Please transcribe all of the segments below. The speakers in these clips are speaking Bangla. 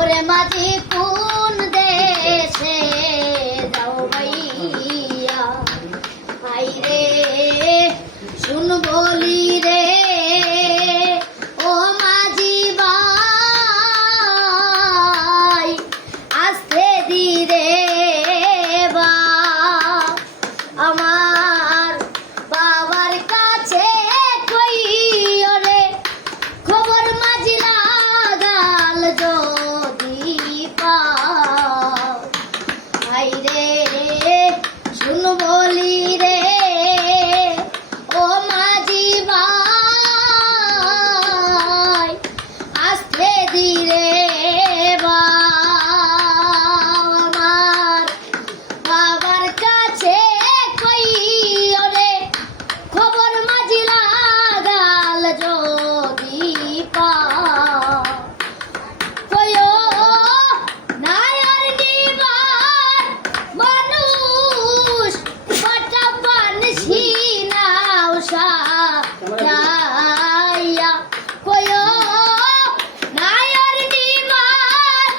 ওরে মাঝি কোন দেশে যাও ভাইয়া হাই রে শুন বলি রে ও মাঝি ভাই আস্তে ধীরে বা আমার বাবার কাছে কই ওরে খবর মাঝি লাগাল যদি পাও হাই রে শুন বলি রে ও মাঝি ভাই আস্তে ধীরে বা আমার বাবার কাছে কই ওরে খবর মাঝি লাগাল যদি পাও কয়ো নায়ার নিবার মানুষ বাটা পানসি নাও সাজাইয়া কয়ো নায়ার নিবার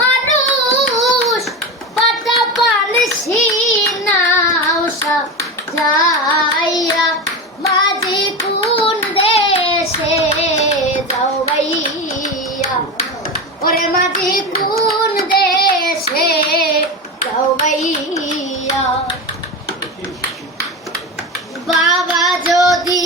মানুষ বাটা পানসি নাও সাজাইয়া মাঝি কোন দেশে যাও ভাইয়া ওরে মাঝি কোন দেশে যাও ভাইয়া বাবা যদি